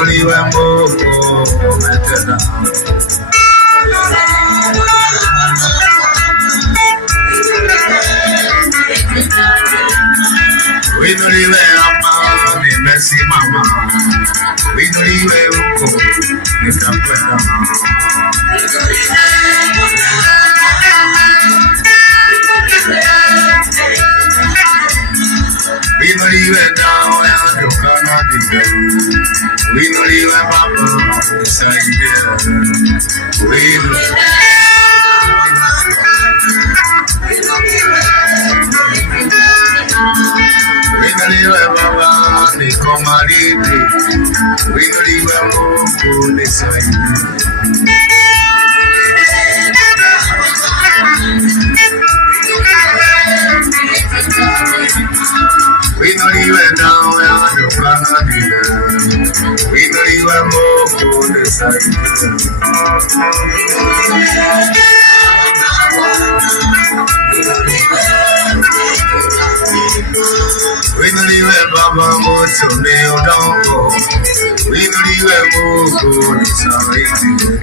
Winuliwe Mungu umetenda. Winuliwe ama nimesimama. Winuliwe huko nitakwenda. Winuliwe dawa ya dukana dibe. Winuliwe baba nisaidie. Winuliwe baba nikomalite. Winuliwe Mungu nisaidie. Winuliwe dawa ya dukana dibe. Winuliwe Mungu nisaidie. Winuliwe baba moto ni udongo. Winuliwe Mungu nisaidie.